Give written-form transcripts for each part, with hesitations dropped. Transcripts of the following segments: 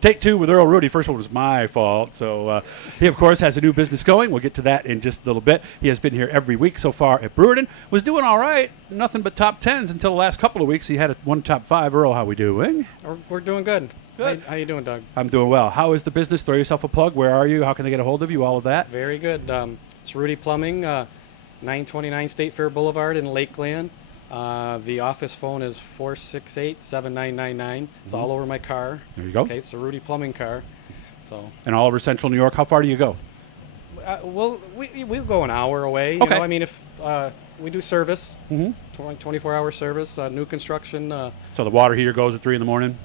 Take two with Earl Rudy. First one was my fault. So he, of course, has a new business going. We'll get to that in just a little bit. He has been here every week so far at Brewerton. Was doing all right. Nothing but top tens until the last couple of weeks. He had one top five. Earl, how we doing? We're doing good. Good. How you doing, Doug? I'm doing well. How is the business? Throw yourself a plug. Where are you? How can they get a hold of you? All of that. Very good. It's Rudy Plumbing, 929 State Fair Boulevard in Lakeland. The office phone is 468-7999. It's all over my car. There you go. Okay, it's a Rudy Plumbing car. So. And all over Central New York. How far do you go? We'll go an hour away. Okay. You know, I mean, if we do service, 24-hour service, new construction. So the water heater goes at 3 in the morning?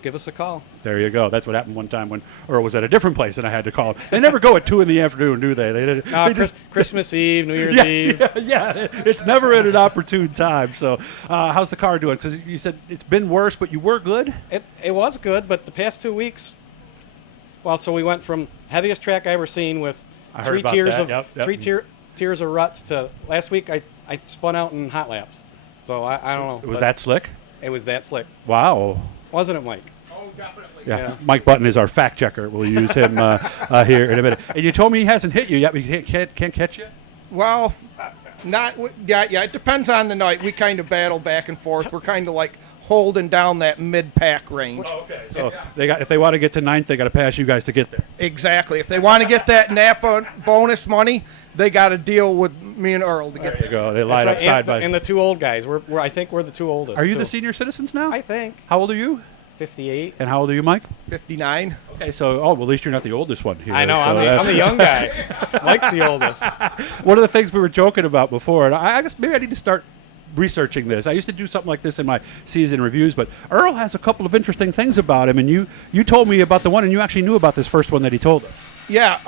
Give us a call. There you go. That's what happened one time when Earl was at a different place and I had to call him. They never go at 2 in the afternoon, do they? They just Christmas Eve, New Year's Eve. Yeah, it's never at an opportune time. So how's the car doing? Because you said it's been worse, but you were good? It was good, but the past 2 weeks, well, so we went from heaviest track I ever seen with three tiers of ruts to last week I spun out in hot laps. So I don't know. It was that slick? It was that slick. Wow. Wasn't it, Mike? Oh, definitely. Yeah. Mike Button is our fact checker. We'll use him here in a minute. And you told me he hasn't hit you yet, but he can't catch you? Well, it depends on the night. We kind of battle back and forth. We're kind of like holding down that mid-pack range. Oh, okay. So if they want to get to 9th, they got to pass you guys to get there. Exactly. If they want to get that Napa bonus money, they got to deal with me and Earl to get there. You go. They line up side by side. And the two old guys. I think we're the two oldest. Are you the senior citizens now? I think. How old are you? 58. And how old are you, Mike? 59. Okay, so at least you're not the oldest one here. I know. So I'm the young guy. Mike's the oldest. One of the things we were joking about before, and I guess maybe I need to start researching this. I used to do something like this in my season reviews, but Earl has a couple of interesting things about him, and you told me about the one, and you actually knew about this first one that he told us. Yeah,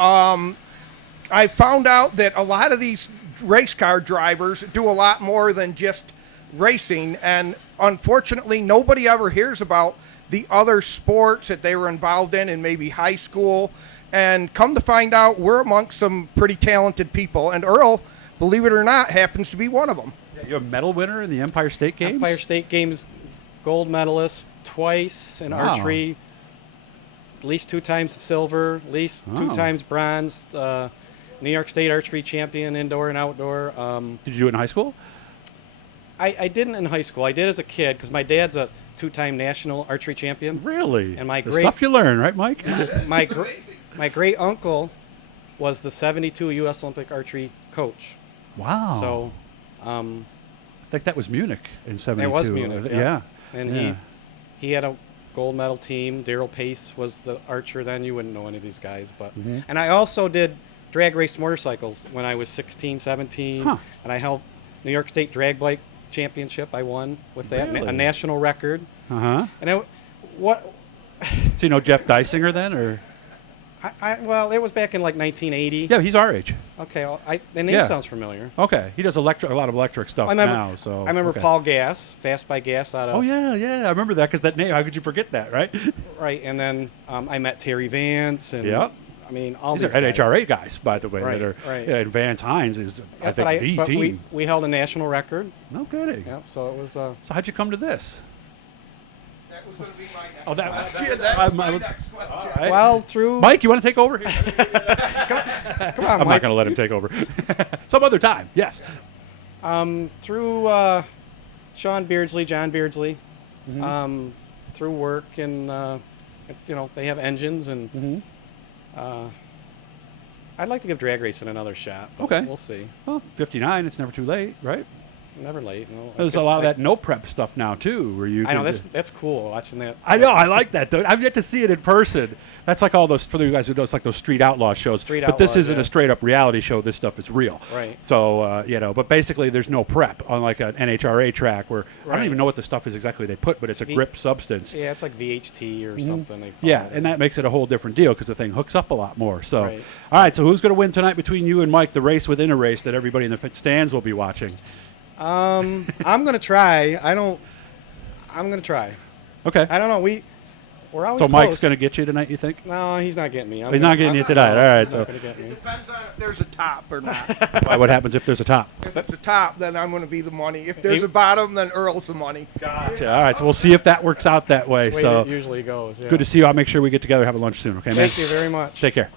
I found out that a lot of these race car drivers do a lot more than just racing, and unfortunately nobody ever hears about the other sports that they were involved in maybe high school, and come to find out we're amongst some pretty talented people, and Earl, believe it or not, happens to be one of them. You're a medal winner in the Empire State Games? Empire State Games gold medalist twice in archery, at least 2 times silver, at least 2 times bronze, New York State archery champion, indoor and outdoor. Did you do it in high school? I didn't in high school. I did as a kid because my dad's a 2-time national archery champion. Really? And my the stuff you learn, right, Mike? my great uncle was the 72 U.S. Olympic archery coach. Wow. So, I think that was Munich in '72. It was Munich. Yeah. And he had a gold medal team. Daryl Pace was the archer then. You wouldn't know any of these guys, but and I also did drag race motorcycles when I was 16, 17, and I held New York State drag bike championship. I won with that, a national record. And So you know Jeff Dysinger then, or? Well, it was back in like 1980. Yeah, he's our age. Okay, the name sounds familiar. Okay, he does a lot of electric stuff now. So I remember Paul Gass, Fast by Gas out of. Oh yeah, I remember that because that name. How could you forget that, right? Right, and then I met Terry Vance and. Yep. I mean, all these are NHRA guys, by the way. Right, that are, right. Yeah, and Vance Hines is, I think, the team. We held a national record. No kidding. Yep. So it was. So how'd you come to this? That was going to be my next question. that was my next question. Right. Well, through Mike, you want to take over here? come on, I'm Mike. not going to let him take over. Some other time, yes. Through John Beardsley, through work and they have engines and I'd like to give drag racing another shot. Okay, we'll see. Well, 59, it's never too late, right? Never late. No. There's a lot of that no prep stuff now too, where you. I know that's cool watching that. I know, I like that. Though. I've yet to see it in person. That's like all those for you guys who know. It's like those street outlaw shows. But this isn't a straight up reality show. This stuff is real. Right. So but basically there's no prep on like an NHRA track where I don't even know what the stuff is exactly they put, but it's a grip substance. Yeah, it's like VHT or something. And that makes it a whole different deal because the thing hooks up a lot more. So, all right. So who's going to win tonight between you and Mike? The race within a race that everybody in the stands will be watching. I'm going to try. I'm going to try. Okay. I don't know. We're always So Mike's close. going to get you tonight, you think? No, he's not getting me. He's not getting you tonight. All right, He's so- not gonna get me. It depends on if there's a top or not. Why, what happens if there's a top? If it's a top, then I'm going to be the money. If there's a bottom, then Earl's the money. Gotcha. All right, so we'll see if that works out that way. That's the way So it usually goes. Yeah. good to see you. I'll make sure we get together, have a lunch soon. Okay, man. Thank you very much. Take care.